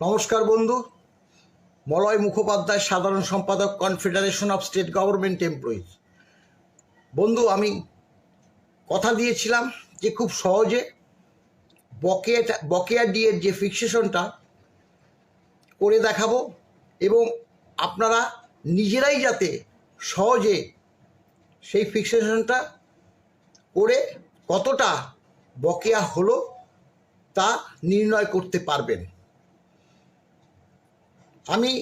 নমস্কার বন্ধু, মলয় মুখোপাধ্যায়, সাধারণ সম্পাদক, confederation of state government employees. বন্ধু, আমি কথা দিয়েছিলাম যে খুব সহজে বকেয়া ডিএর যে ফিক্সেশনটা করে দেখাবো এবং আপনারা নিজেরাই যাতে সহজে সেই ফিক্সেশনটা করে কতটা বকেয়া হলো তা নির্ণয় করতে পারবেন। আমি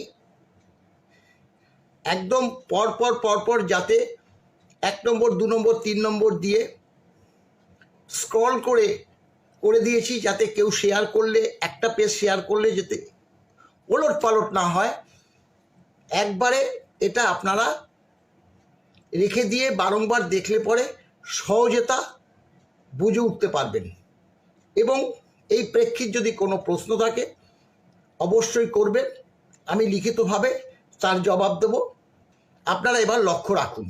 একদম পরপর যাতে 1 নম্বর 2 নম্বর 3 নম্বর দিয়ে স্ক্রল করে দিয়েছি, যাতে কেউ শেয়ার করলে, একটা পেজ শেয়ার করলে যাতে ওলট পালট না হয়। একবারে এটা আপনারা রেখে দিয়ে বারংবার দেখলে পরে সহজে তা বুঝে উঠতে পারবেন। এবং এই প্রেক্ষিত যদি কোনো প্রশ্ন থাকে অবশ্যই করবেন, আমি লিখিতভাবে তার জবাব দেব। আপনারা এবার লক্ষ্য রাখুন,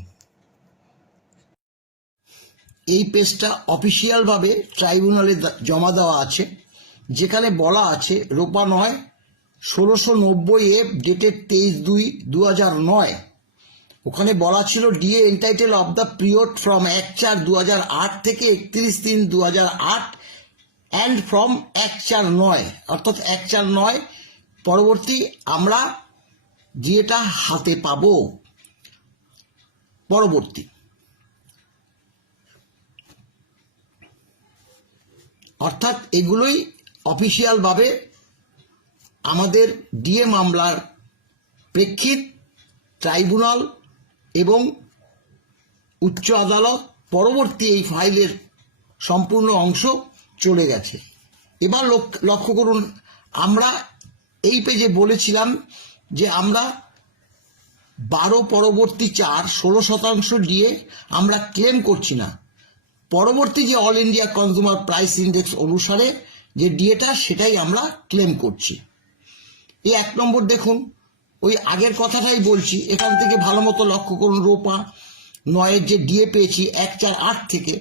এই পেজটা অফিসিয়ালভাবে ট্রাইব্যুনালে জমা দেওয়া আছে, যেখানে বলা আছে রোপা 9 1690 ডেটেড 23/2/2009। ওখানে বলা ছিল DA entitle of the period from 1/4/2008 থেকে 31/3/2008 অ্যান্ড ফ্রম 1/4/9 অর্থাৎ 1/4/9 পরবর্তী আমরা ডিএটা হাতে পাবো। পরবর্তী অর্থাৎ এগুলোই অফিসিয়ালভাবে আমাদের ডিএ মামলার প্রেক্ষিত ট্রাইব্যুনাল এবং উচ্চ আদালত পরবর্তী এই ফাইলের সম্পূর্ণ অংশ চলে গেছে। এবার লক্ষ্য করুন, আমরা এই পেজে বলেছিলাম যে আমরা 12 পরবর্তী 4 16% ডিএ আমরা ক্লেম করছি না। পরবর্তী যে all India consumer price index অনুসারে যে ডিএটা সেটাই আমরা ক্লেম করছি। এই 1 নম্বর দেখুন, ওই আগের কথাটাই বলছি, এখান থেকে ভালো মতো লক্ষ্য করুন। রোপা 9 যে ডিএ পেয়েছি 1/4/8 থেকে,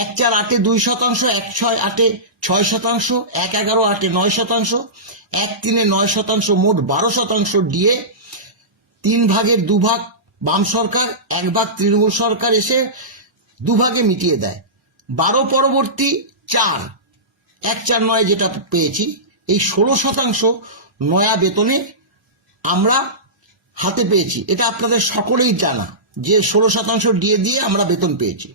1/4/8 2%, 1/6/8 6%, 1/11/8 9%, 1/3 9%, মোট 12% ডিএ। 3 ভাগের 2 ভাগ বাম সরকার, 1 ভাগ তৃণমূল সরকার এসে 2 ভাগে মিটিয়ে দেয়। 12 পরবর্তী 4 1/4/9 যেটা পেয়েছি, এই 16% নয়া বেতনে আমরা হাতে পেয়েছি। এটা আপনাদের সকলেই জানা যে 16% ডিএ দিয়ে আমরা বেতন পেয়েছি।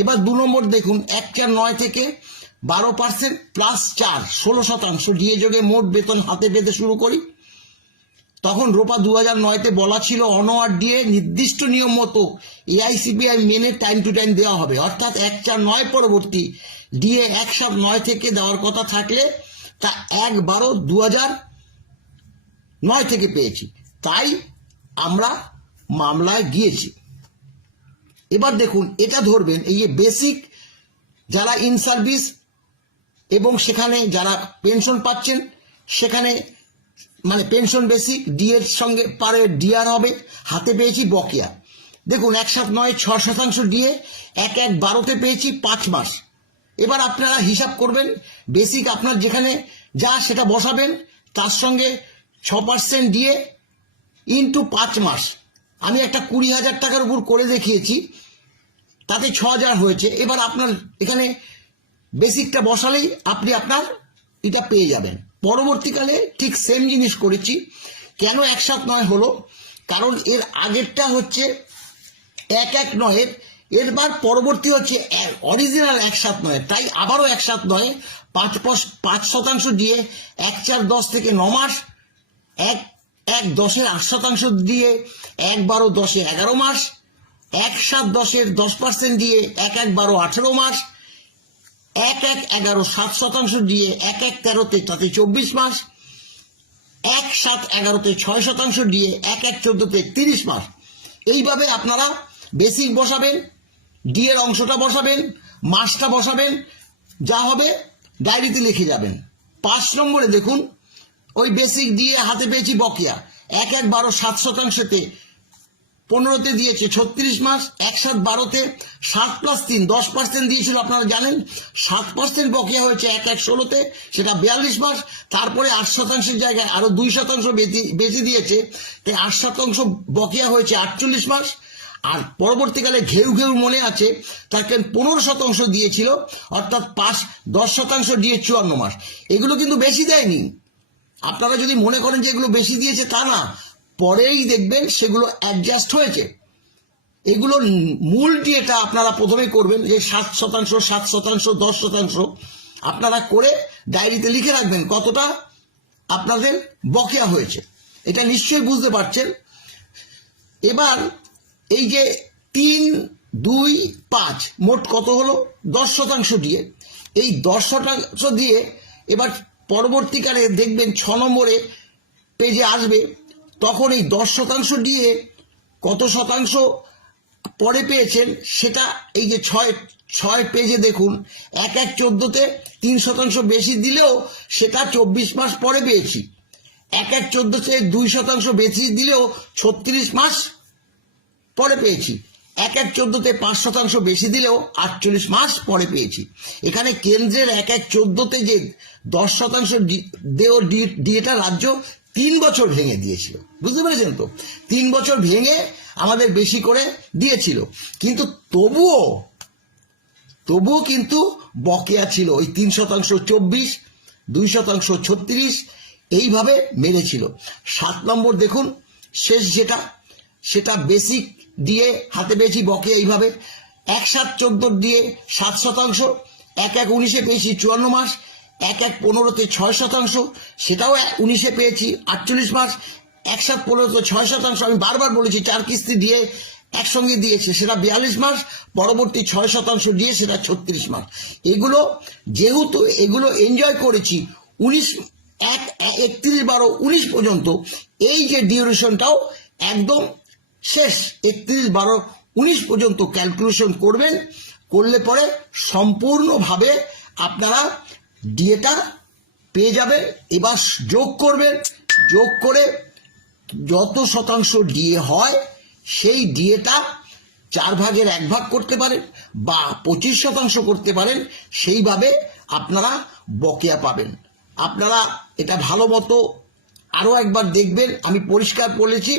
এবার 2 নম্বর দেখুন, 1/4/9 থেকে 12% প্লাস 4 16% ডিএ যোগে মোট বেতন হাতে পেতে শুরু করি। তখন রোপা 2009-তে বলা ছিল অনওয়ার্ড ডিএ নির্দিষ্ট নিয়ম মতো এআইসিপিআই মেনে টাইম টু টাইম দেওয়া হবে। অর্থাৎ 1/4/9 পরবর্তী ডিএ 1/7/9 থেকে দেওয়ার কথা থাকলে তা 1/12/2009 থেকে পেয়েছি, তাই আমরা মামলায় গিয়েছি। এবার দেখুন, এটা ধরবেন এই যে বেসিক যারা ইন সার্ভিস এবং সেখানে যারা পেনশন পাচ্ছেন, সেখানে মানে পেনশন বেসিক ডিএর সঙ্গে পারে ডিআর হবে। হাতে পেয়েছি বকেয়া। দেখুন 1/7/9 6% ডিএ 1/1/12-তে পেয়েছি 5 মাস। এবার আপনারা হিসাব করবেন, বেসিক আপনার যেখানে যা সেটা বসাবেন, তার সঙ্গে 6% ডিএ ইন্টু 5 মাস। আমি একটা 20,000 টাকার উপর করে দেখিয়েছি, তাতে 6,000 হয়েছে। এবার আপনার এখানে বেসিকটা বসালেই আপনি আপনার এটা পেয়ে যাবেন। পরবর্তীকালে ঠিক সেম জিনিস করেছি। কেন 1/7/9 হলো? কারণ এর আগেরটা হচ্ছে 1/1/9, এরবার পরবর্তী হচ্ছে অরিজিনাল 1/7/9, তাই আবারও 1/7/9 5% দিয়ে 1/4/10 থেকে 9 মাস, 1/1/10 8% দিয়ে 1/12/10 11 মাস, 1/7/10 10% দিয়ে 1/1/12 18 মাস, 1/1/11 7% দিয়ে 1/1/13 তাতে 24 মাস, 1/7/11 6% দিয়ে 1/1/14 30 মাস। এইভাবে আপনারা বেসিক বসাবেন, ডিএর অংশটা বসাবেন, মাসটা বসাবেন, যা হবে ডায়েরিতে লিখে যাবেন। 5 নম্বরে দেখুন, ওই বেসিক ডিএ হাতে পেয়েছি বকেয়া 1/1/12 7%-তে 15তে দিয়েছে 36 মাস, 1/7/12তে 7+3 10% দিয়েছিল আপনারা জানেন, 7% বকেয়া হয়েছে 1/1/16তে, সেটা 42 মাস। তারপরে 8% জায়গায় আরো 2% বেশি দিয়েছে, তাই 8% বকেয়া হয়েছে 48 মাস। আর পরবর্তীকালে ঘেউ ঘেউ মনে আছে, তাকে 15% দিয়েছিল, অর্থাৎ 10% দিয়ে 54 মাস। এগুলো কিন্তু বেশি দেয়নি। আপনারা যদি মনে করেন যে এগুলো বেশি দিয়েছে, তা না, পরেই দেখবেন সেগুলো অ্যাডজাস্ট হয়েছে। এগুলো মূল ডিএটা আপনারা প্রথমে করবেন, যে 7%, 7%, 10% আপনারা করে ডায়েরিতে লিখে রাখবেন কতটা আপনাদের বকেয়া হয়েছে। এটা নিশ্চয়ই বুঝতে পারছেন। এবার এই যে 3, 2, 5 মোট কত হলো? 10% দিয়ে। এই 10% দিয়ে এবার পরবর্তীকালে দেখবেন 6 নম্বরে পেজে আসবে, তখন এই 10% দিয়ে কত শতাংশ পরে পেয়েছেন সেটা এই যে 6 পেজে দেখুন, 1/1/14তে 3% বেশি দিলেও সেটা 24 মাস পরে পেয়েছি। 1/1/14তে 2% বেশি দিলেও 36 মাস পরে পেয়েছি। 1/1/14তে 5% বেশি দিলেও 48 মাস পরে পেয়েছি। এখানে কেন্দ্রের 1/1/14তে যে 10% ডিএটা রাজ্য 3 বছর ভেঙে দিয়েছিল, বুঝতে পেরেছেন তো? 3 বছর ভেঙে আমাদের বেশি করে দিয়েছিল, কিন্তু তবুও কিন্তু বকেয়া ছিল ওই 3% 24, 2% 36, এইভাবে মেরেছিল। 7 নম্বর দেখুন, শেষ যেটা, সেটা বেসিক দিয়ে হাতে পেয়েছি বকেয়া এইভাবে, 1/7/14 দিয়ে 7%, 1/1/19 পেয়েছি 54 মাস, 1/1/15তে 6%, সেটাও 19 পেয়েছি 48 মাস, 1/7/15তে 6%, আমি বারবার বলেছি 4 কিস্তি দিয়ে একসঙ্গে দিয়েছে, সেটা 42 মাস, পরবর্তী 6% দিয়ে সেটা 36 মাস। এগুলো যেহেতু এগুলো এনজয় করেছি 31/12/19 পর্যন্ত, এই যে ডিউরেশনটাও একদম শেষ 31/12/19 পর্যন্ত ক্যালকুলেশন করবেন। করলে পরে সম্পূর্ণভাবে আপনারা ডিএটা পেয়ে যাবেন। এবার যোগ করবেন, যোগ করে যত শতাংশ ডিএ হয় সেই ডিএটা 4/1 করতে পারেন বা 25% করতে পারেন, সেইভাবে আপনারা বকেয়া পাবেন। আপনারা এটা ভালো মতো আরো একবার দেখবেন, আমি পরিষ্কার বলেছি।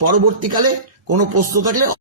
পরবর্তীকালে কোনো প্রশ্ন থাকলে